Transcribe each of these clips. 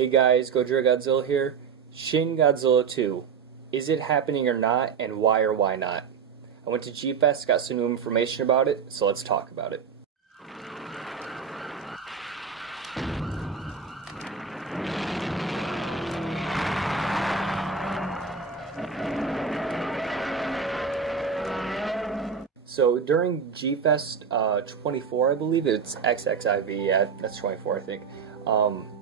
Hey guys, Gojira Godzilla here. Shin Godzilla 2. Is it happening or not, and why or why not? I went to G-Fest, got some new information about it, so let's talk about it. So during G-Fest 24, I believe, it's XXIV, yeah, that's 24 I think,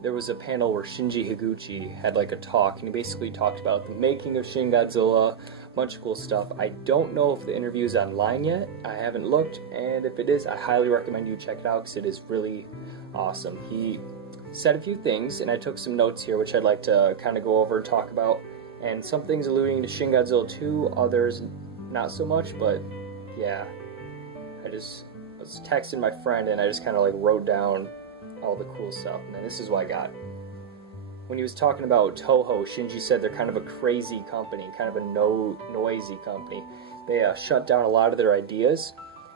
there was a panel where Shinji Higuchi had like a talk, and he basically talked about the making of Shin Godzilla, a bunch of cool stuff. I don't know if the interview is online yet, I haven't looked, and if it is, I highly recommend you check it out because it is really awesome. He said a few things, and I took some notes here which I'd like to kind of go over and talk about, and some things alluding to Shin Godzilla 2, others not so much, but yeah, I was texting my friend and I just kind of like wrote down all the cool stuff, and then this is what I got. When he was talking about Toho, Shinji said they're kind of a crazy company, kind of a noisy company. They shut down a lot of their ideas,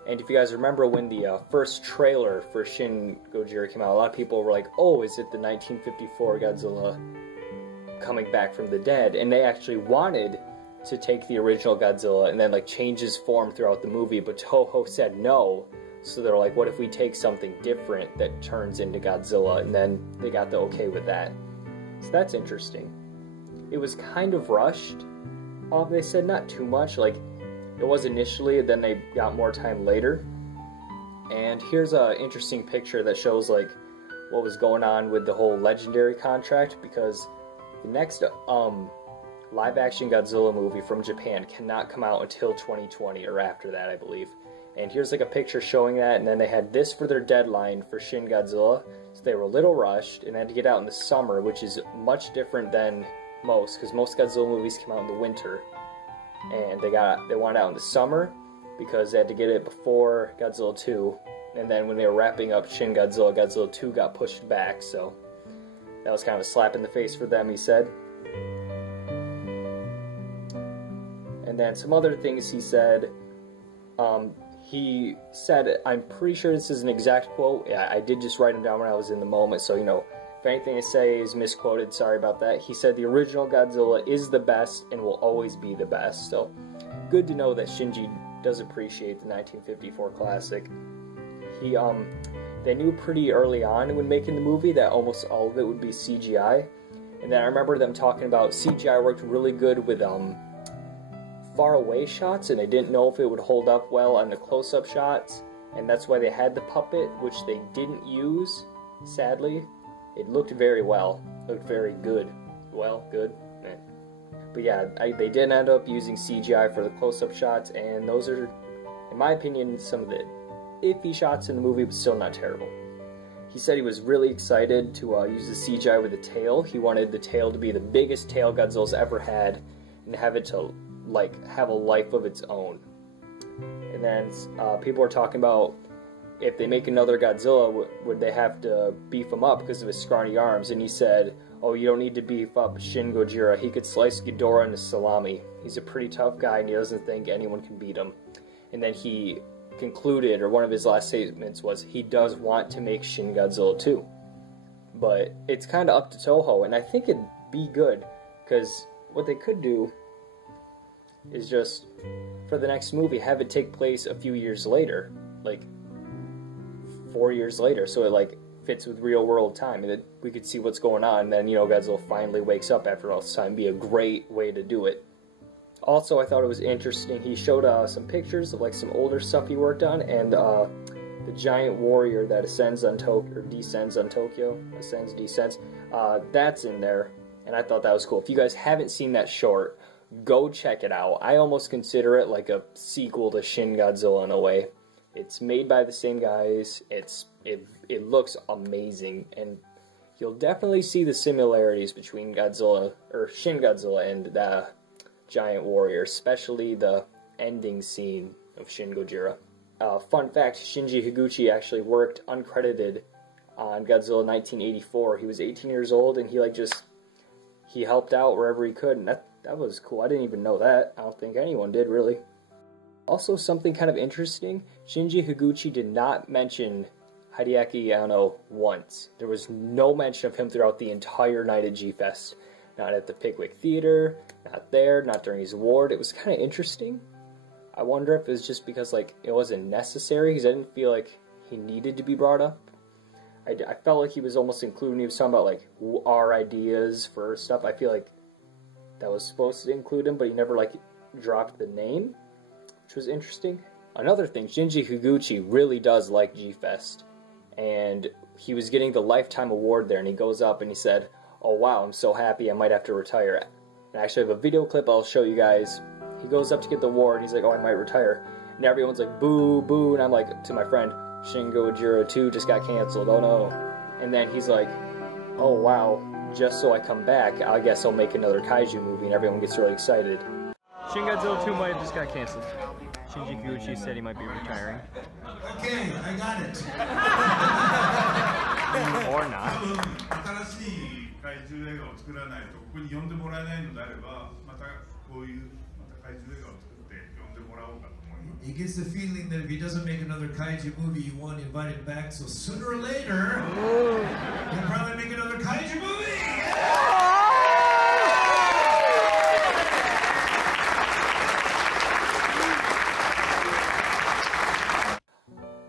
and if you guys remember when the first trailer for Shin Gojira came out, a lot of people were like, oh, is it the 1954 Godzilla coming back from the dead? And they actually wanted to take the original Godzilla and then like change his form throughout the movie, but Toho said no. So they're like, what if we take something different that turns into Godzilla? And then they got the okay with that. So that's interesting. It was kind of rushed. They said not too much, like it was initially, and then they got more time later. And here's an interesting picture that shows like what was going on with the whole Legendary contract, because the next live-action Godzilla movie from Japan cannot come out until 2020 or after that, I believe. And here's like a picture showing that, and then they had this for their deadline for Shin Godzilla, so they were a little rushed and had to get out in the summer, which is much different than most, because most Godzilla movies come out in the winter, and they wanted out in the summer because they had to get it before Godzilla 2, and then when they were wrapping up Shin Godzilla, Godzilla 2 got pushed back, so that was kind of a slap in the face for them, he said. And then some other things he said, I'm pretty sure this is an exact quote, yeah, I did just write them down when I was in the moment, so you know, if anything I say is misquoted, sorry about that. He said the original Godzilla is the best and will always be the best, so good to know that Shinji does appreciate the 1954 classic. They knew pretty early on when making the movie that almost all of it would be CGI, and then I remember them talking about CGI worked really good with far away shots, and they didn't know if it would hold up well on the close-up shots, and that's why they had the puppet, which they didn't use, sadly. It looked very well, looked very good. Well, good, eh. But yeah, they did end up using CGI for the close-up shots, and those are, in my opinion, some of the iffy shots in the movie, but still not terrible. He said he was really excited to use the CGI with the tail. He wanted the tail to be the biggest tail Godzilla's ever had, and have it to like have a life of its own. And then people were talking about if they make another Godzilla, would they have to beef him up because of his scrawny arms? And he said, oh, you don't need to beef up Shin Gojira. He could slice Ghidorah into salami. He's a pretty tough guy, and he doesn't think anyone can beat him. And then he concluded, or one of his last statements was, he does want to make Shin Godzilla 2. But it's kind of up to Toho, and I think it'd be good, because what they could do is just, for the next movie, have it take place a few years later, like 4 years later, so it like fits with real world time, and then we could see what's going on, and then, you know, Godzilla finally wakes up after all this time. Be a great way to do it. Also, I thought it was interesting, he showed some pictures of like some older stuff he worked on, and the giant warrior that ascends on Tokyo, or descends on Tokyo, descends, that's in there, and I thought that was cool. If you guys haven't seen that short, go check it out. I almost consider it like a sequel to Shin Godzilla in a way. It's made by the same guys, it looks amazing, and you'll definitely see the similarities between Godzilla, or Shin Godzilla, and the giant warrior, especially the ending scene of Shin Gojira. Fun fact, Shinji Higuchi actually worked uncredited on Godzilla 1984. He was 18 years old, and he helped out wherever he could, and that was cool. I didn't even know that. I don't think anyone did, really. Also, something kind of interesting, Shinji Higuchi did not mention Hideaki Anno once. There was no mention of him throughout the entire night at G-Fest. Not at the Pickwick Theater, not there, not during his award. It was kind of interesting. I wonder if it was just because, like, it wasn't necessary, because I didn't feel like he needed to be brought up. I felt like he was almost including, he was talking about, like, our ideas for stuff. I feel like that was supposed to include him, but he never, like, dropped the name, which was interesting. Another thing, Shinji Higuchi really does like G-Fest, and he was getting the Lifetime Award there, and he goes up and he said, "Oh wow, I'm so happy I might have to retire." And I actually have a video clip I'll show you guys. He goes up to get the award, and he's like, "Oh, I might retire." And everyone's like, "Boo, boo," and I'm like, to my friend, "Shin Gojira 2 just got canceled, oh no." And then he's like, "Oh wow, just so I come back, I guess I'll make another kaiju movie," and everyone gets really excited. Shin Godzilla 2 might have just got canceled. Shinji Higuchi said he might be retiring. Okay, I got it. Or not. He gets the feeling that if he doesn't make another kaiju movie, you won't invite him back. So sooner or later, he'll probably make another kaiju movie.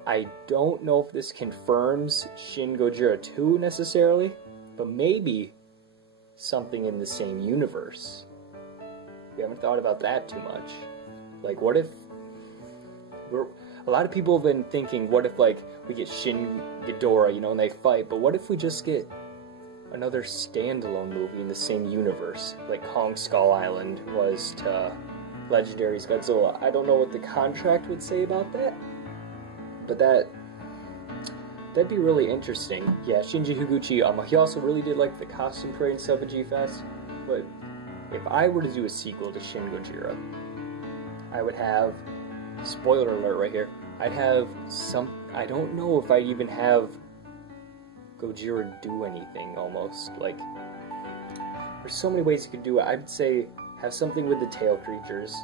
I don't know if this confirms Shin Gojira 2 necessarily, but maybe something in the same universe. We haven't thought about that too much. Like, what if... a lot of people have been thinking, what if, like, we get Shin Ghidorah, you know, and they fight, but what if we just get another standalone movie in the same universe, like Kong Skull Island was to Legendary's Godzilla? I don't know what the contract would say about that, but that'd be really interesting. Yeah, Shinji Higuchi, he also really did like the costume parade and stuff at G-Fest, but if I were to do a sequel to Shin Gojira, I would have, spoiler alert right here, I'd have I don't know if I'd even have Gojira do anything, almost. Like, there's so many ways you could do it. I'd say have something with the tail creatures,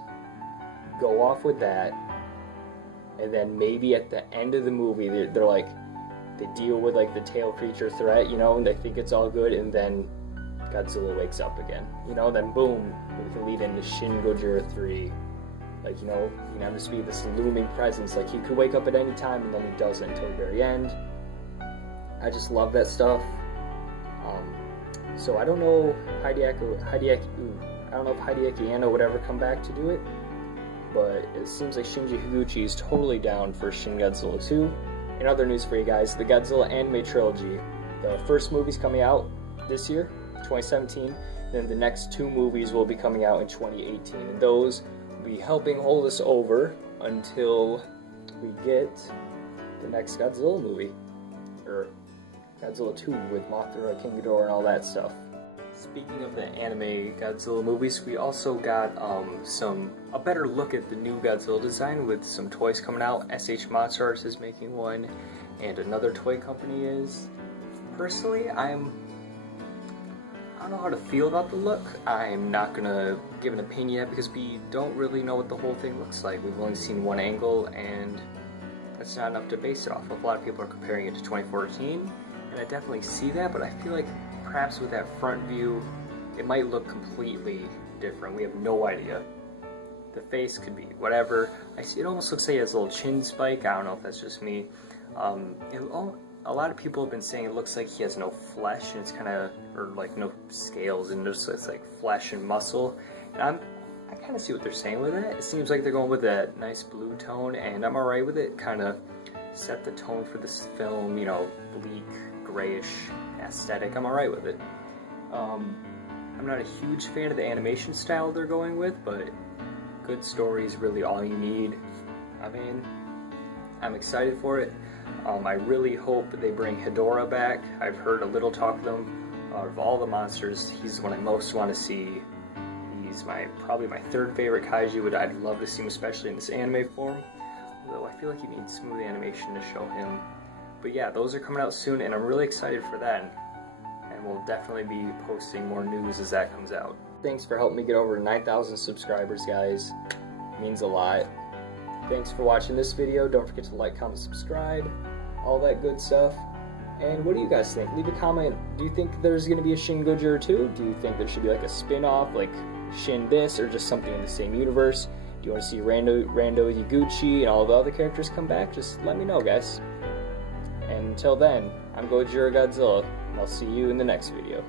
go off with that, and then maybe at the end of the movie, they're like, they deal with like the tail creature threat, you know, and they think it's all good, and then Godzilla wakes up again, you know, then boom, we can lead into Shin Gojira 3. Like, you know, you can have this be this looming presence, like he could wake up at any time, and then he doesn't until the very end. I just love that stuff. So I don't know I don't know if Hideaki Anno would ever come back to do it, but it seems like Shinji Higuchi is totally down for Shin Godzilla 2. In other news for you guys, the Godzilla Anime Trilogy. The first movie's coming out this year, 2017, then the next 2 movies will be coming out in 2018, and those will be helping hold us over until we get the next Godzilla movie, or Godzilla 2 with Mothra, King Ghidorah, and all that stuff. Speaking of the anime Godzilla movies, we also got a better look at the new Godzilla design with some toys coming out. SH Monsters is making one, and another toy company is. Personally, I don't know how to feel about the look. I'm not gonna give an opinion yet because we don't really know what the whole thing looks like. We've only seen one angle, and that's not enough to base it off of. A lot of people are comparing it to 2014, and I definitely see that, but I feel like perhaps with that front view, it might look completely different. We have no idea. The face could be whatever. I see it almost looks like it has a little chin spike. I don't know if that's just me. A lot of people have been saying it looks like he has no flesh, and it's kind of, or like no scales, and it's like flesh and muscle. And I kind of see what they're saying with that. It seems like they're going with that nice blue tone, and I'm alright with it. Kind of set the tone for this film, you know, bleak, grayish aesthetic. I'm alright with it. I'm not a huge fan of the animation style they're going with, but good story is really all you need. I mean, I'm excited for it. I really hope they bring Hedorah back. I've heard a little talk of them. Of all the monsters, he's the one I most want to see. He's probably my 3rd favorite kaiju. I'd love to see him, especially in this anime form. Although I feel like he needs smooth animation to show him. But yeah, those are coming out soon, and I'm really excited for that. And we'll definitely be posting more news as that comes out. Thanks for helping me get over 9,000 subscribers, guys. It means a lot. Thanks for watching this video. Don't forget to like, comment, subscribe. all that good stuff. And what do you guys think? Leave a comment. Do you think there's going to be a Shin Gojira 2? Do you think there should be like a spin-off, like Shin this, or just something in the same universe? Do you want to see Rando Yaguchi and all the other characters come back? Just let me know, guys. And until then, I'm Gojira Godzilla, and I'll see you in the next video.